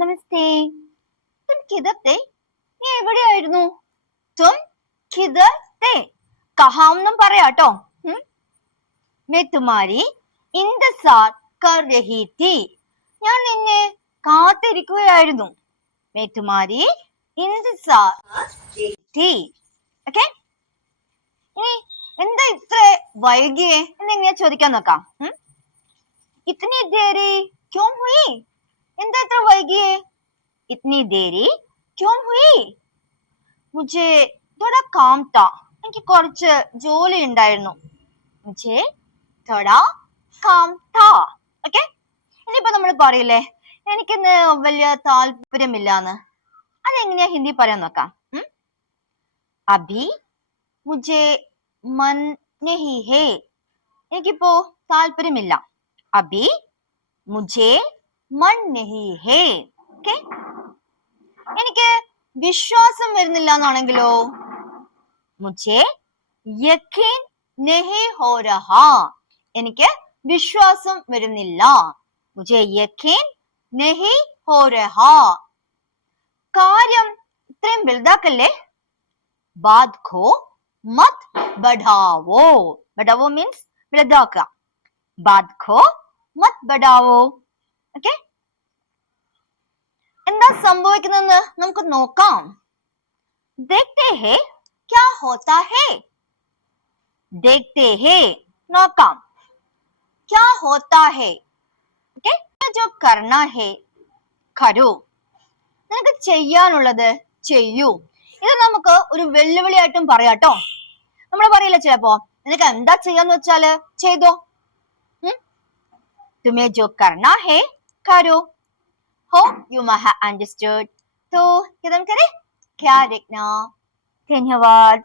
നമസ്തേ. തും കിധർ തേ? നീ എവിടെയായിരുന്നു? തും കിധർ തേ? കഹാം എന്നും പറയാട്ടോ. मैं तुम्हारी इंतजार कर रही थी. ഞാൻ നിന്നെ കാത്തിരിക്കുകയായിരുന്നു. मैं तुम्हारी इंतजार कर रही थी. ഓക്കേ? ഇനി എന്താ ഇത്ര വൈകിയേ എന്നെങ്ങനെയാ ചോദിക്കാൻ നോക്കാം. इतनी देरी क्यों हुई? എന്താ ഇത്ര വൈകിയേ? इतनी देरी क्यों हुई? मुझे थोड़ा काम था. എനിക്ക് കുറച്ച് ജോലി ഉണ്ടായിരുന്നു. मुझे थोड़ा काम था. ഓക്കേ? ഇനിയിപ്പോ നമ്മൾ പറയില്ലേ എനിക്കിന്ന് വലിയ താല്പര്യമില്ലാന്ന്. അതെങ്ങനെയാ ഹിന്ദി പറയാൻ നോക്കാം. അഭി മുझे मन नहीं है. എനിക്കിപ്പോ താല്പര്യമില്ല. അഭി മുझे मन नहीं है. ഓക്കേ? എനിക്ക് വിശ്വാസം വരുന്നില്ല എന്നാണെങ്കിലോ മുझे यकीन नहीं हो रहा. എനിക്ക് വിശ്വാസം വരുന്നില്ല. मुझे यकीन नहीं हो रहा. കാര്യം ഇത്രയും വലുതാക്കല്ലേ. बात को मत बढ़ाओ. बढ़ाओ means വലുതാക്കുക. बात को मत बढ़ाओ. ഓക്കേ? എന്താ സംഭവിക്കുന്നതെന്ന് നമുക്ക് നോക്കാം. देखते हैं क्या होता है. देखते हैं നോക്കാം. क्या होता है. ഓക്കേ? जो करना है करो. നിനക്ക് ചെയ്യാനുള്ളത് ചെയ്യൂ. ഇത് നമുക്ക് ഒരു വെല്ലുവിളിയായിട്ടും പറയാട്ടോ. നമ്മൾ പറയില്ല ചിലപ്പോ നിനക്ക് എന്താ ചെയ്യാന്ന് വെച്ചാല് ചെയ്തോ. तुम्हें जो करना है करो. Hope you might have understood. तो खत्म करें. ख्याल रखना. धन्यवाद.